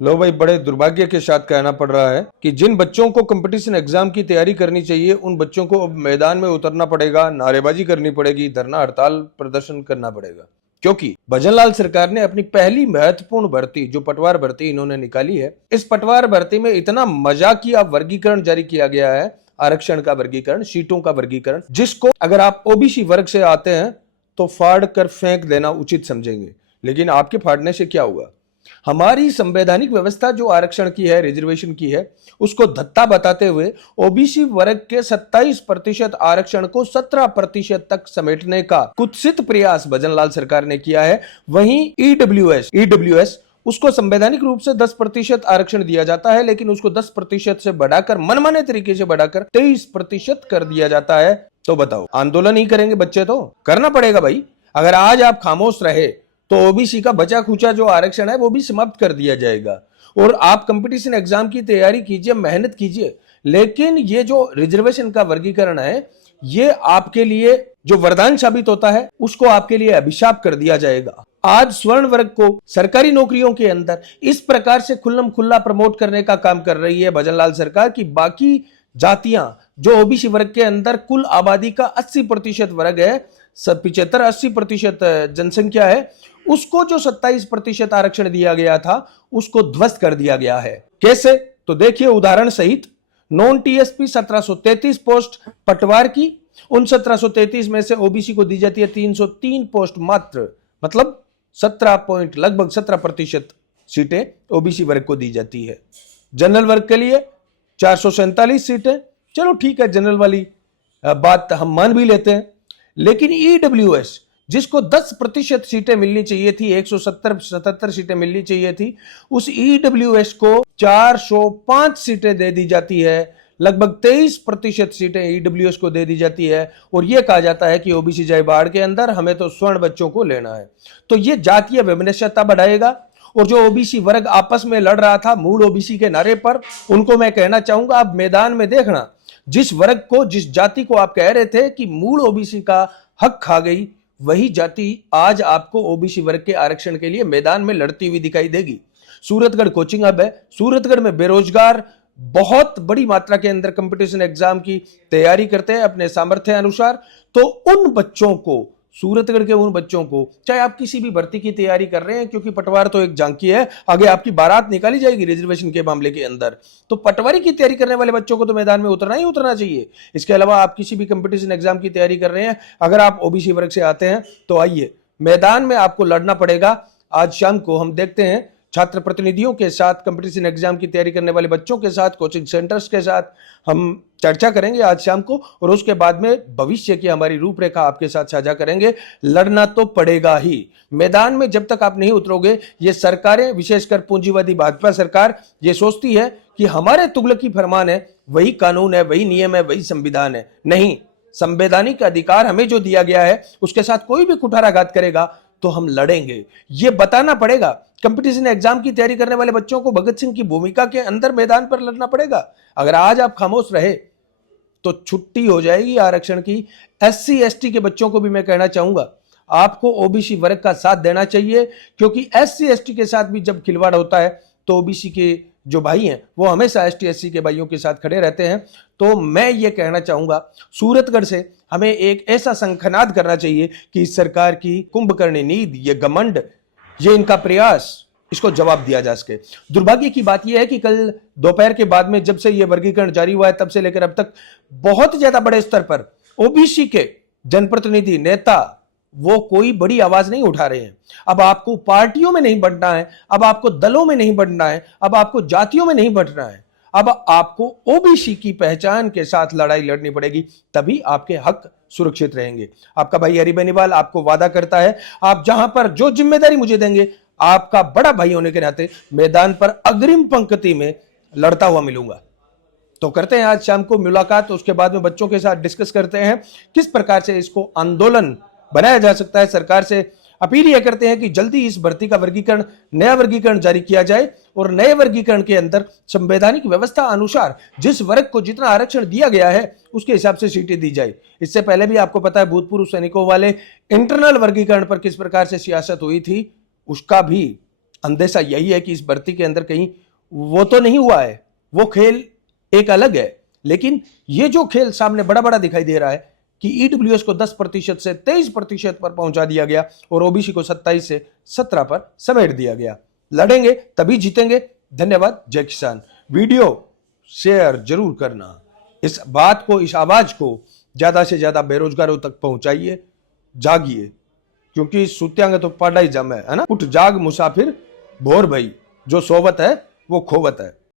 लो भाई, बड़े दुर्भाग्य के साथ कहना पड़ रहा है कि जिन बच्चों को कंपटीशन एग्जाम की तैयारी करनी चाहिए उन बच्चों को अब मैदान में उतरना पड़ेगा, नारेबाजी करनी पड़ेगी, धरना हड़ताल प्रदर्शन करना पड़ेगा। क्योंकि भजनलाल सरकार ने अपनी पहली महत्वपूर्ण भर्ती, जो पटवार भर्ती इन्होंने निकाली है, इस पटवार भर्ती में इतना मजाकिया वर्गीकरण जारी किया गया है, आरक्षण का वर्गीकरण, सीटों का वर्गीकरण, जिसको अगर आप ओबीसी वर्ग से आते हैं तो फाड़ कर फेंक देना उचित समझेंगे। लेकिन आपके फाड़ने से क्या हुआ? हमारी संवैधानिक व्यवस्था जो आरक्षण की है, रिजर्वेशन की है, उसको धत्ता बताते हुए ओबीसी वर्ग के 27% आरक्षण को 17% तक समेटने का कुत्सित प्रयास भजनलाल सरकार ने किया है। वहीं ईडब्ल्यूएस उसको संवैधानिक रूप से 10% आरक्षण दिया जाता है, लेकिन उसको 10% से बढ़ाकर, मनमाने तरीके से बढ़ाकर 23% कर दिया जाता है। तो बताओ, आंदोलन ही करेंगे बच्चे? तो करना पड़ेगा भाई। अगर आज आप खामोश रहे तो ओबीसी का बचा खुचा जो आरक्षण है वो भी समाप्त कर दिया जाएगा। और आप कंपटीशन एग्जाम की तैयारी कीजिए, मेहनत कीजिए, लेकिन ये जो रिजर्वेशन का वर्गीकरण है, ये आपके लिए जो वरदान साबित होता है उसको आपके लिए अभिशाप कर दिया जाएगा। आज स्वर्ण वर्ग को सरकारी नौकरियों के अंदर इस प्रकार से खुल्लम खुल्ला प्रमोट करने का काम कर रही है भजनलाल सरकार की बाकी जातियां, जो ओबीसी वर्ग के अंदर कुल आबादी का 80% वर्ग है, 75-80% जनसंख्या है, उसको जो 27% आरक्षण दिया गया था उसको ध्वस्त कर दिया गया है। कैसे? तो देखिए उदाहरण सहित। नॉन टीएसपी 1733 पोस्ट पटवार की, उन 1733 में से ओबीसी को दी जाती है 303 पोस्ट मात्र, मतलब लगभग 17% सीटें ओबीसी वर्ग को दी जाती है। जनरल वर्ग के लिए 447 सीटें, चलो ठीक है, जनरल वाली बात हम मान भी लेते हैं। लेकिन ईडब्ल्यूएस जिसको 10% सीटें मिलनी चाहिए थी, 177 सीटें मिलनी चाहिए थी, उस ईडब्ल्यूएस को 405 सीटें दे दी जाती है, लगभग 23% सीटें ईडब्ल्यूएस को दे दी जाती है। और यह कहा जाता है कि ओबीसी जाए बाढ़ के अंदर, हमें तो स्वर्ण बच्चों को लेना है। तो यह जातीय वैमनस्यता बढ़ाएगा। और जो ओबीसी वर्ग आपस में लड़ रहा था मूल ओबीसी के नारे पर, उनको मैं कहना चाहूंगा, आप मैदान में देखना, जिस वर्ग को, जिस जाति को आप कह रहे थे कि मूल ओबीसी का हक खा गई, वही जाति आज आपको ओबीसी वर्ग के आरक्षण के लिए मैदान में लड़ती हुई दिखाई देगी। सूरतगढ़ कोचिंग हब है, सूरतगढ़ में बेरोजगार बहुत बड़ी मात्रा के अंदर कंपटीशन एग्जाम की तैयारी करते हैं अपने सामर्थ्य अनुसार। तो उन बच्चों को, सूरतगढ़ के उन बच्चों को, चाहे आप किसी भी भर्ती की तैयारी कर रहे हैं, क्योंकि पटवार तो एक झांकी है, आगे आपकी बारात निकाली जाएगी रिजर्वेशन के मामले के अंदर, तो पटवारी की तैयारी करने वाले बच्चों को तो मैदान में उतरना ही उतरना चाहिए। इसके अलावा आप किसी भी कंपटीशन एग्जाम की तैयारी कर रहे हैं, अगर आप ओबीसी वर्ग से आते हैं तो आइए, मैदान में आपको लड़ना पड़ेगा। आज शाम को हम देखते हैं छात्र प्रतिनिधियों के साथ, कंपटीशन एग्जाम की तैयारी करने वाले बच्चों के साथ, कोचिंग सेंटर्स के साथ हम चर्चा करेंगे आज शाम को, और उसके बाद में भविष्य की हमारी रूपरेखा आपके साथ साझा करेंगे। लड़ना तो पड़ेगा ही। मैदान में जब तक आप नहीं उतरोगे, ये सरकारें, विशेषकर पूंजीवादी भाजपा सरकार, ये सोचती है कि हमारे तुगलकी फरमान है, वही कानून है, वही नियम है, वही संविधान है। नहीं, संवैधानिक अधिकार हमें जो दिया गया है उसके साथ कोई भी कुठाराघात करेगा तो हम लड़ेंगे। ये बताना पड़ेगा। कंपटीशन एग्जाम की तैयारी करने वाले बच्चों को भगत सिंह की भूमिका के अंदर मैदान पर लड़ना पड़ेगा। अगर आज आप खामोश रहे तो छुट्टी हो जाएगी आरक्षण की। एससी एसटी के बच्चों को भी मैं कहना चाहूंगा, आपको ओबीसी वर्ग का साथ देना चाहिए, क्योंकि एससी एसटी के साथ भी जब खिलवाड़ होता है तो ओबीसी के जो भाई हैं वो हमेशा एसटी एससी के भाइयों के साथ खड़े रहते हैं। तो मैं ये कहना चाहूंगा, सूरतगढ़ से हमें एक ऐसा शंखनाद करना चाहिए कि इस सरकार की कुंभकर्णी नींद, ये घमंड, ये इनका प्रयास, इसको जवाब दिया जा सके। दुर्भाग्य की बात यह है कि कल दोपहर के बाद में जब से यह वर्गीकरण जारी हुआ है, तब से लेकर अब तक बहुत ज्यादा बड़े स्तर पर ओबीसी के जनप्रतिनिधि, नेता, वो कोई बड़ी आवाज नहीं उठा रहे हैं। अब आपको पार्टियों में नहीं बढ़ना है, अब आपको दलों में नहीं बढ़ना है, अब आपको जातियों में नहीं बढ़ना है, अब आपको ओबीसी की पहचान के साथ लड़ाई लड़नी पड़ेगी, तभी आपके हक सुरक्षित रहेंगे। आपका भाई हरि बेनीवाल आपको वादा करता है, आप जहां पर जो जिम्मेदारी मुझे देंगे, आपका बड़ा भाई होने के नाते मैदान पर अग्रिम पंक्ति में लड़ता हुआ मिलूंगा। तो करते हैं आज शाम को मुलाकात, उसके बाद में बच्चों के साथ डिस्कस करते हैं किस प्रकार से इसको आंदोलन बनाया जा सकता है। सरकार से अपील यह करते हैं कि जल्दी इस भर्ती का वर्गीकरण, नया वर्गीकरण जारी किया जाए, और नए वर्गीकरण के अंदर संवैधानिक व्यवस्था अनुसार जिस वर्ग को जितना आरक्षण दिया गया है उसके हिसाब से सीटें दी जाए। इससे पहले भी आपको पता है भूतपूर्व सैनिकों वाले इंटरनल वर्गीकरण पर किस प्रकार से सियासत हुई थी, उसका भी अंदेशा यही है कि इस भर्ती के अंदर कहीं वो तो नहीं हुआ है, वो खेल एक अलग है, लेकिन ये जो खेल सामने बड़ा बड़ा दिखाई दे रहा है कि ईडब्ल्यूएस को 10% से 23% पर पहुंचा दिया गया और ओबीसी को 27 से 17 पर समेट दिया गया। लड़ेंगे तभी जीतेंगे। धन्यवाद। जय किसान। वीडियो शेयर जरूर करना, इस बात को, इस आवाज को ज्यादा से ज्यादा बेरोजगारों तक पहुंचाइए। जागिए, क्योंकि सुत्यांग तो पाड़ा ही जम है ना। उठ जाग मुसाफिर भोर भई, जो सोवत है वो खोवत है।